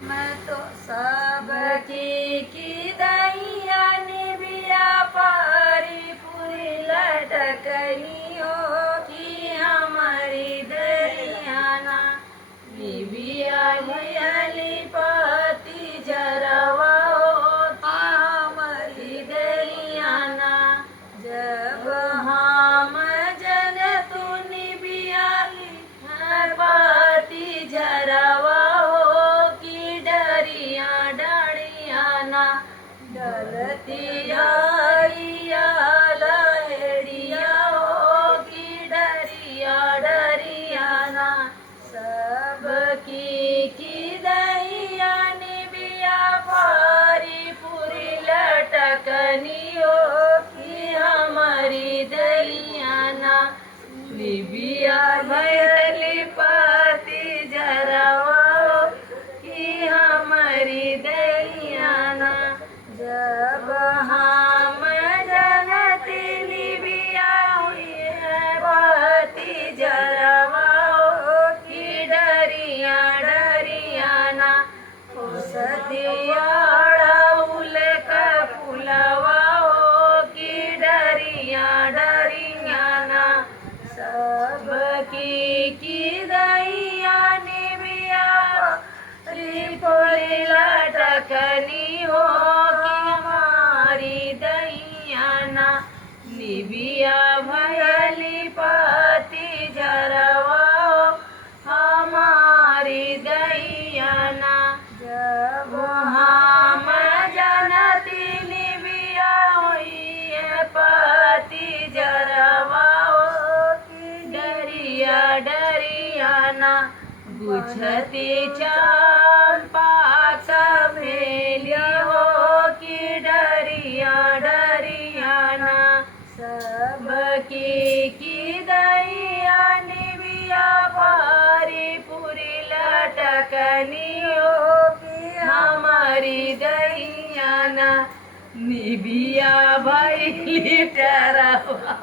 मैं तो सबकी दैया निबिया पारी पूरी लटकनी हो कि हमारी दैयाना निबिया भयली पति जरवा हो कि हमारी दैयाना जब हम जन तू निबियाली पति जरवा डलती आइया लहरिया हो कि डरिया डरियाना सबकी दैया निबिया पारी पूरी लटकनी हो कि हमारी दैयाना निबिया भयली पति जरवा कि हमारी दैयाना जब हम जनती निबिया हुई है पति जरवा कि डरिया डरियाना उल का फुलवा हो कि डरिया डरियाना सबकी दैया निबिया रिपोरी लटकनी हो दैयाना निबिया भयली पति जरवा हमारी दैयाना जब हम जनती निबिया हुई है पति जरवा कि डरिया डरियाना बुझती चंपा चमेली हो कि डरिया डरियाना सबकी दैया निबिया पारी पूरी लटकनी हो कि हमारी दैयाना निबिया भइली डरवा